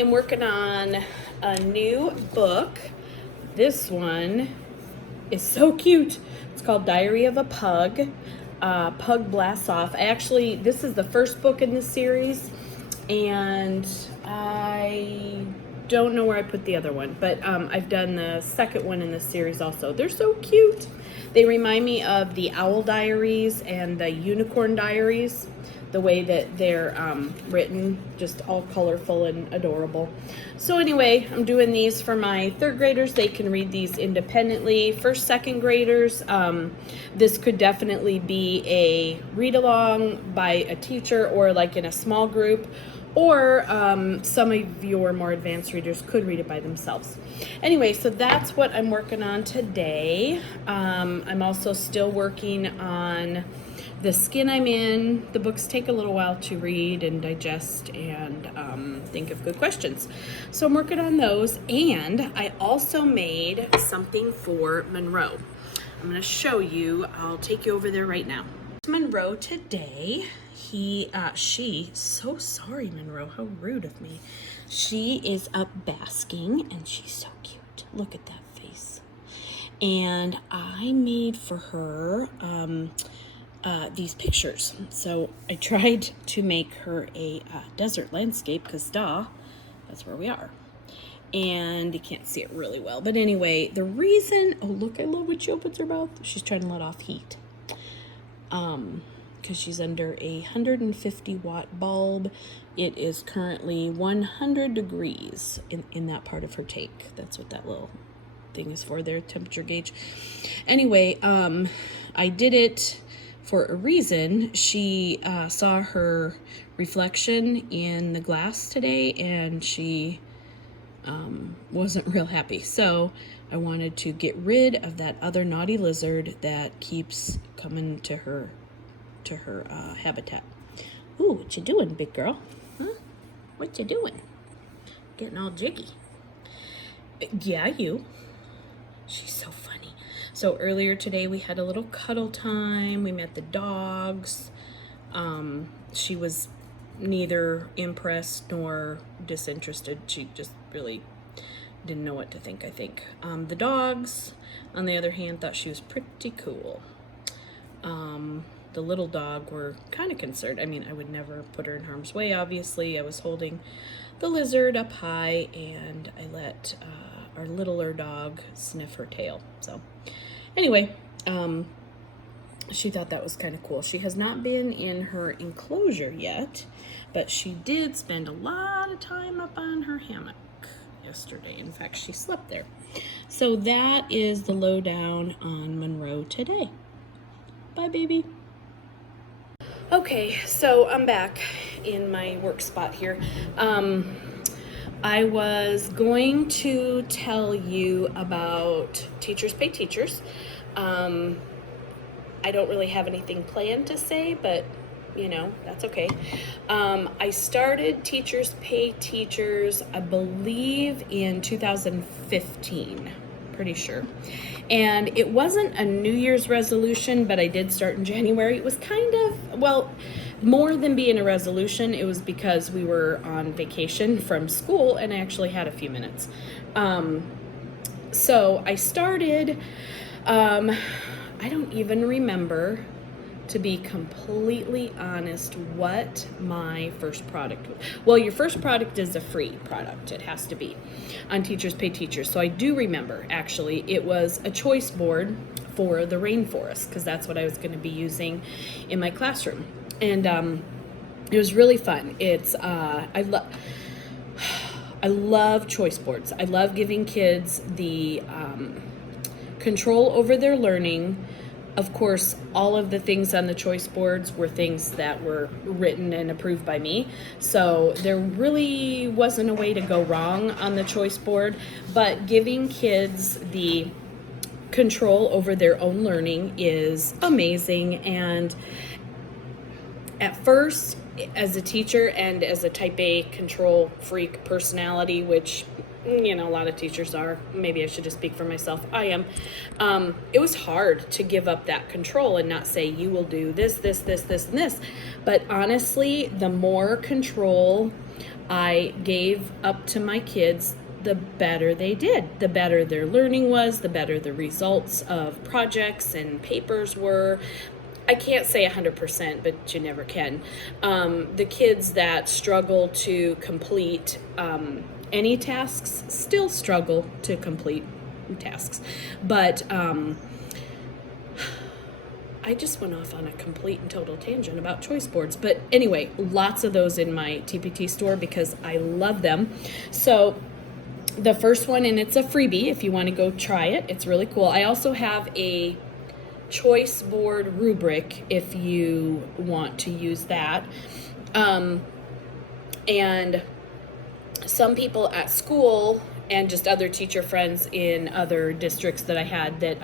am working on a new book. This one is so cute. It's called Diary of a Pug. Pug Blasts Off. This is the first book in this series, and I don't know where I put the other one, but I've done the second one in this series also. They're so cute. They remind me of the Owl Diaries and the Unicorn Diaries, the way that they're written, just all colorful and adorable. So anyway, I'm doing these for my third graders. They can read these independently. First, second graders, this could definitely be a read along by a teacher or like in a small group, or some of your more advanced readers could read it by themselves. Anyway, so that's what I'm working on today. I'm also still working on the skin I'm in. The books take a little while to read and digest and think of good questions. So I'm working on those, and I also made something for Monroe. I'm gonna show you. I'll take you over there right now. Monroe today. So sorry, Monroe, how rude of me. She is up basking, and she's so cute. Look at that face. And I made for her these pictures. So I tried to make her a desert landscape, because that's where we are. And you can't see it really well. But anyway, the reason, oh look, I love when she opens her mouth. She's trying to let off heat. Because she's under a 150 watt bulb. It is currently 100 degrees in that part of her tank. That's what that little thing is for, their temperature gauge. Anyway, I did it for a reason. She saw her reflection in the glass today, and she wasn't real happy. So I wanted to get rid of that other naughty lizard that keeps coming to her habitat. Ooh, what you doing, big girl? Huh? What you doing? Getting all jiggy. Yeah, you. She's so funny. So earlier today we had a little cuddle time. We met the dogs. She was neither impressed nor disinterested. She just really didn't know what to think, I think. The dogs, on the other hand, thought she was pretty cool. The little dog were kind of concerned. I mean, I would never put her in harm's way, obviously. I was holding the lizard up high, and I let our littler dog sniff her tail. So anyway, she thought that was kind of cool. She has not been in her enclosure yet, but she did spend a lot of time up on her hammock yesterday. In fact, she slept there. So that is the lowdown on Monroe today. Bye, baby. Okay, so I'm back in my work spot here. I was going to tell you about Teachers Pay Teachers. I don't really have anything planned to say, but that's okay. I started Teachers Pay Teachers, I believe, in 2015, pretty sure. And it wasn't a New Year's resolution, but I did start in January. It was kind of, well, more than being a resolution, it was because we were on vacation from school and I actually had a few minutes. So I started, I don't even remember, to be completely honest, what my first product was. Well, your first product is a free product. It has to be on Teachers Pay Teachers. So I do remember, actually, it was a choice board for the rainforest, because that's what I was going to be using in my classroom. And it was really fun. It's I love choice boards. I love giving kids the control over their learning. Of course, all of the things on the choice boards were things that were written and approved by me. So there really wasn't a way to go wrong on the choice board, but giving kids the control over their own learning is amazing. And at first, as a teacher and as a type A control freak personality, which a lot of teachers are, maybe I should just speak for myself, I am, it was hard to give up that control and not say, you will do this, this, this, this, and this. But honestly, the more control I gave up to my kids, the better they did. The better their learning was, the better the results of projects and papers were. I can't say 100%, but you never can. The kids that struggle to complete any tasks still struggle to complete tasks. But I just went off on a complete and total tangent about choice boards. But anyway, lots of those in my TPT store because I love them. So the first one, and it's a freebie if you want to go try it. It's really cool. I also have a choice board rubric if you want to use that. And some people at school and just other teacher friends in other districts that I had that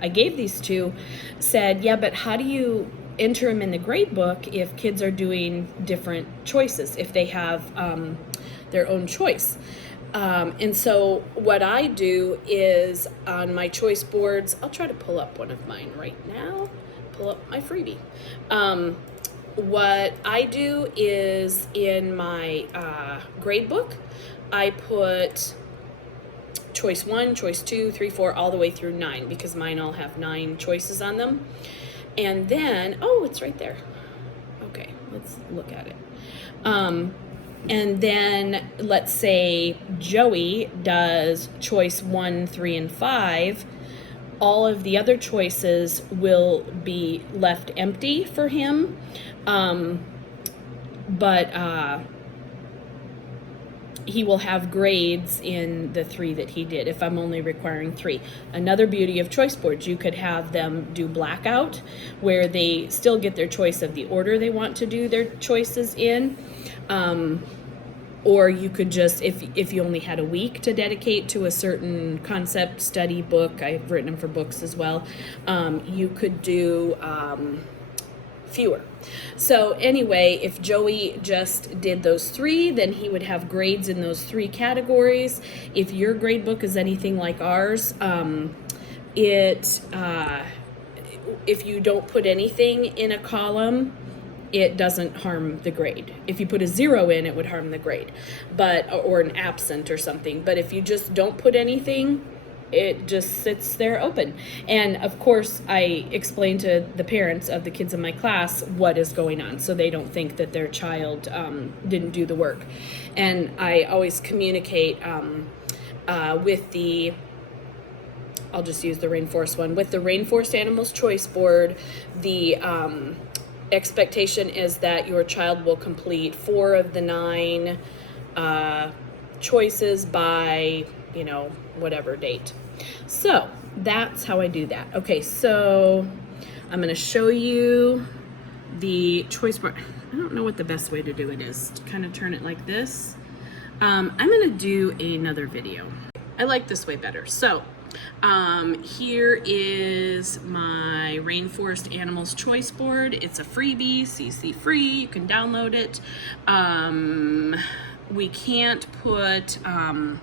I gave these to said, yeah, but how do you enter them in the grade book if kids are doing different choices, if they have their own choice? And so what I do is on my choice boards, I'll try to pull up one of mine right now, pull up my freebie. What I do is in my grade book, I put choice 1, choice 2, 3, 4, all the way through 9 because mine all have 9 choices on them. And then, oh, it's right there. Okay, let's look at it. And then let's say Joey does choice 1, 3, and 5. All of the other choices will be left empty for him. But he will have grades in the 3 that he did if I'm only requiring 3. Another beauty of choice boards, you could have them do blackout where they still get their choice of the order they want to do their choices in. Or you could just, if you only had a week to dedicate to a certain concept study book, I've written them for books as well, you could do fewer. So anyway, if Joey just did those 3, then he would have grades in those 3 categories. If your grade book is anything like ours, if you don't put anything in a column, it doesn't harm the grade. If you put a 0 in, it would harm the grade, or an absent or something. But if you just don't put anything, it just sits there open. And of course, I explain to the parents of the kids in my class what is going on so they don't think that their child didn't do the work. And I always communicate with the, I'll just use the Rainforest one, with the Rainforest Animals Choice Board, the expectation is that your child will complete 4 of the 9 choices by, whatever date. So that's how I do that. Okay, so I'm going to show you the choice board. I don't know what the best way to do it is. To kind of turn it like this. I'm going to do another video. I like this way better. So here is my Rainforest Animals Choice Board. It's a freebie, CC free. You can download it. We can't put, I'm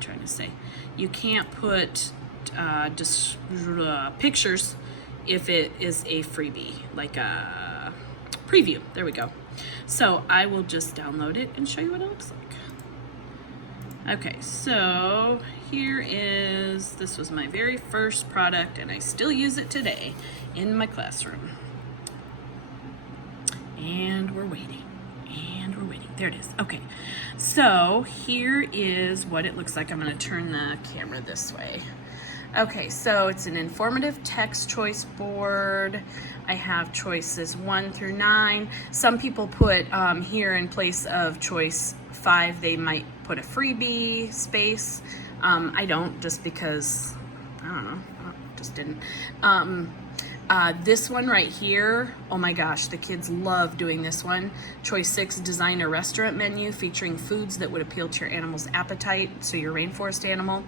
trying to say, you can't put just pictures if it is a freebie, like a preview. There we go. So I will just download it and show you what it looks like. Okay, so this was my very first product and I still use it today in my classroom. And we're waiting, There it is. Okay, so here is what it looks like. I'm gonna turn the camera this way. Okay, so it's an informative text choice board. I have choices 1 through 9. Some people put here in place of choice 5, they might put a freebie space. I don't, just because, I don't know, just didn't. This one right here, oh my gosh, the kids love doing this one. Choice 6, design a restaurant menu featuring foods that would appeal to your animal's appetite, so your rainforest animal.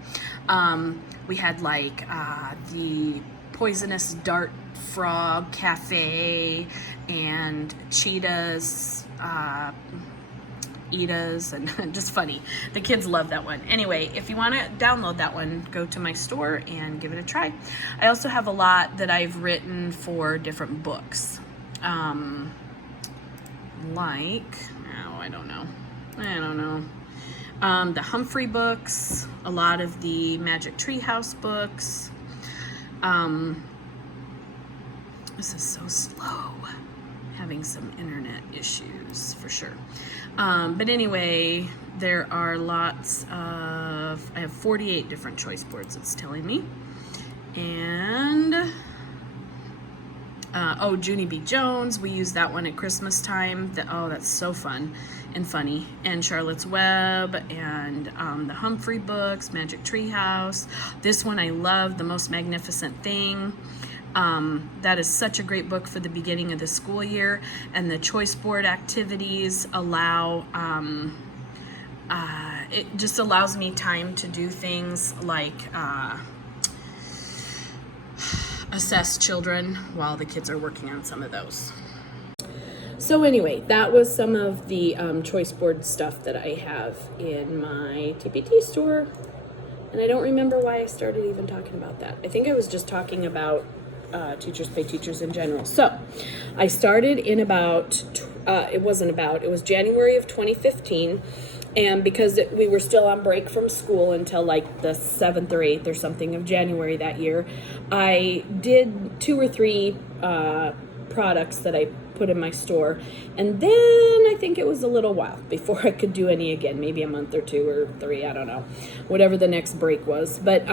We had like the poisonous dart frog cafe and cheetahs, Eata's, and just funny. The kids love that one. Anyway, if you want to download that one, go to my store and give it a try. I also have a lot that I've written for different books. like, oh, I don't know. The Humphrey books, a lot of the Magic Treehouse books. This is so slow. Having some internet issues for sure. But anyway, there are lots of, I have 48 different choice boards, it's telling me. And Junie B. Jones, we use that one at Christmas time. That's so fun and funny. And Charlotte's Web, and the Humphrey books, Magic Treehouse. This one I love, The Most Magnificent Thing. That is such a great book for the beginning of the school year, and the choice board activities allow, it just allows me time to do things like assess children while the kids are working on some of those. So anyway, that was some of the choice board stuff that I have in my TPT store, and I don't remember why I started even talking about that. I think I was just talking about Teachers Pay Teachers in general. So I started in it was January of 2015, and because we were still on break from school until like the 7th or 8th or something of January that year, I did 2 or 3 products that I put in my store, and then I think it was a little while before I could do any again, maybe a month or 2 or 3, I don't know, whatever the next break was. But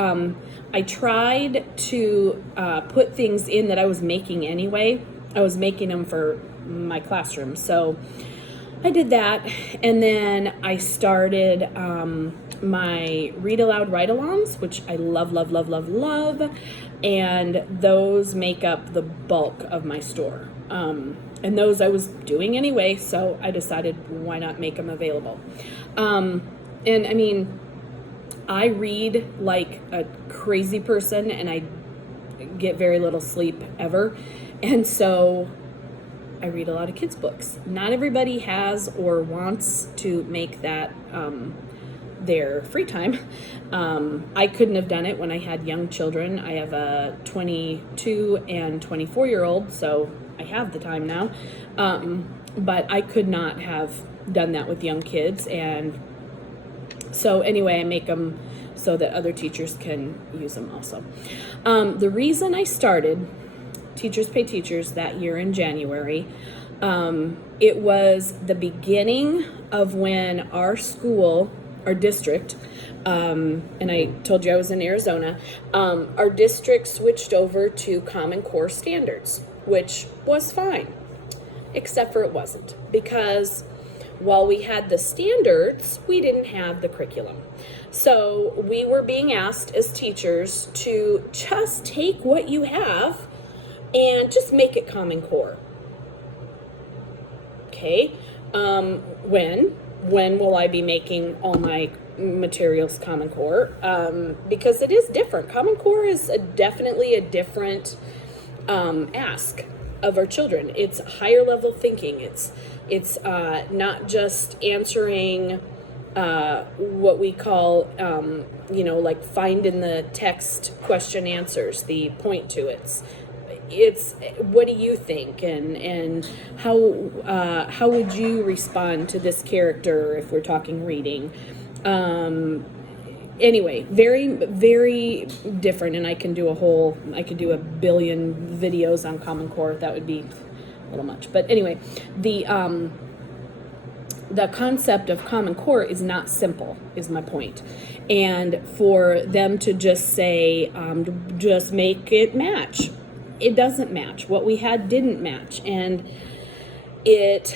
I tried to put things in that I was making anyway. I was making them for my classroom, so I did that, and then I started my read aloud ride-alongs, which I love, and those make up the bulk of my store. And those I was doing anyway, so I decided why not make them available. And I mean, I read like a crazy person, and I get very little sleep ever, and so I read a lot of kids' books. Not everybody has or wants to make that their free time. I couldn't have done it when I had young children. I have a 22 and 24-year-old, so I have the time now. But I could not have done that with young kids. And so anyway, I make them so that other teachers can use them also. The reason I started Teachers Pay Teachers that year in January, it was the beginning of when our school, our district, and I told you I was in Arizona, our district switched over to Common Core standards, which was fine, except for it wasn't, because while we had the standards, we didn't have the curriculum. So we were being asked as teachers to just take what you have and just make it Common Core. Okay, when will I be making all my materials Common Core? Because it is different. Common Core is definitely a different ask of our children. It's higher level thinking. It's not just answering what we call, like find in the text question answers, the point to it. It's what do you think, and how would you respond to this character if we're talking reading? Anyway, very, very different, and I could do a billion videos on Common Core. That would be a little much, but anyway, the concept of Common Core is not simple, is my point. And for them to just say, just make it match, it doesn't match. What we had didn't match, and it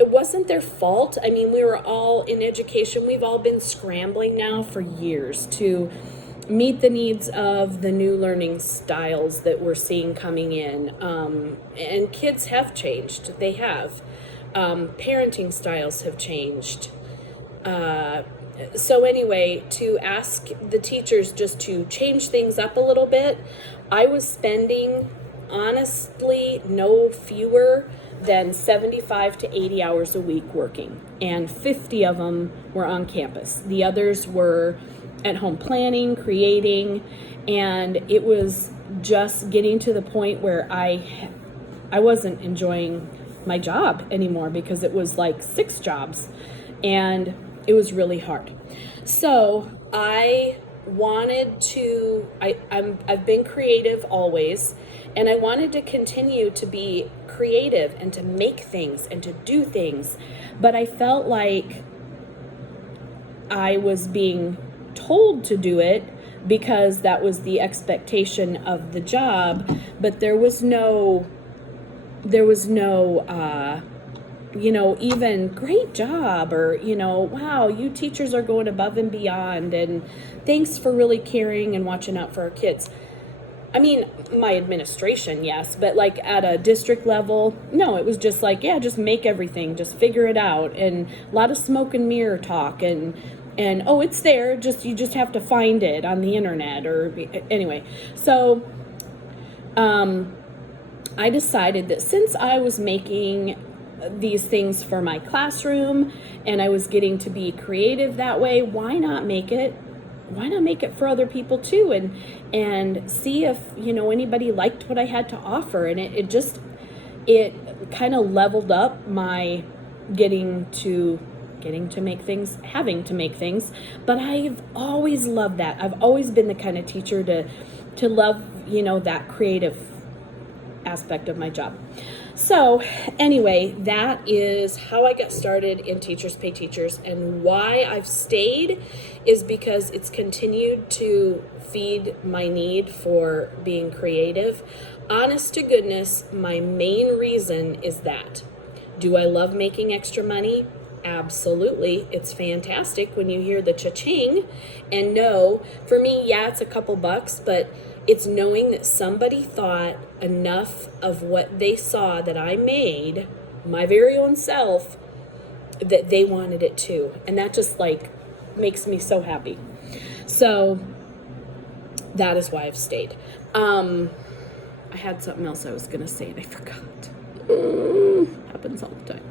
wasn't their fault. I mean, we were all in education. We've all been scrambling now for years to meet the needs of the new learning styles that we're seeing coming in. And kids have changed. They have. Parenting styles have changed. So anyway, to ask the teachers just to change things up a little bit, I was spending, honestly, no fewer than 75 to 80 hours a week working, and 50 of them were on campus. The others were at home planning, creating, and it was just getting to the point where I wasn't enjoying my job anymore because it was like 6 jobs and it was really hard. So I wanted to, I've been creative always, and I wanted to continue to be creative and to make things and to do things, but I felt like I was being told to do it because that was the expectation of the job, but there was no even great job, or, wow, you teachers are going above and beyond, and thanks for really caring and watching out for our kids. I mean, my administration, yes, but like at a district level, no, it was just like, yeah, just make everything, just figure it out, and a lot of smoke and mirror talk, and oh, it's there, you just have to find it on the internet, or anyway. So I decided that since I was making these things for my classroom and I was getting to be creative that way, why not make it for other people too, and see if anybody liked what I had to offer. And it kind of leveled up my getting to make things, having to make things. But I've always loved that. I've always been the kind of teacher to love that creative aspect of my job. So anyway, that is how I got started in Teachers Pay Teachers, and why I've stayed is because it's continued to feed my need for being creative. Honest to goodness, my main reason is that. Do I love making extra money? Absolutely. It's fantastic when you hear the cha-ching, and no, for me, yeah, it's a couple bucks, but it's knowing that somebody thought enough of what they saw that I made, my very own self, that they wanted it too. And that just like makes me so happy. So that is why I've stayed. I had something else I was going to say and I forgot. Happens all the time.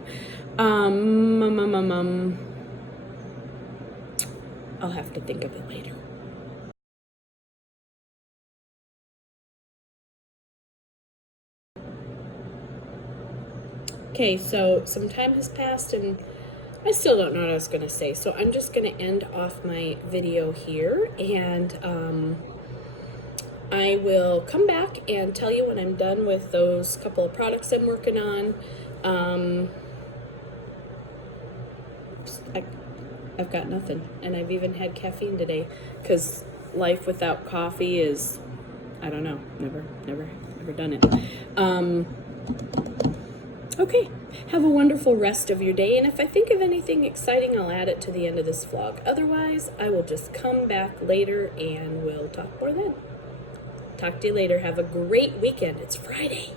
I'll have to think of it later. Okay, so some time has passed and I still don't know what I was going to say, so I'm just going to end off my video here, and I will come back and tell you when I'm done with those couple of products I'm working on. I've got nothing, and I've even had caffeine today, because life without coffee is, I don't know, never done it. Okay, have a wonderful rest of your day, and if I think of anything exciting, I'll add it to the end of this vlog. Otherwise, I will just come back later and we'll talk more then. Talk to you later. Have a great weekend. It's Friday.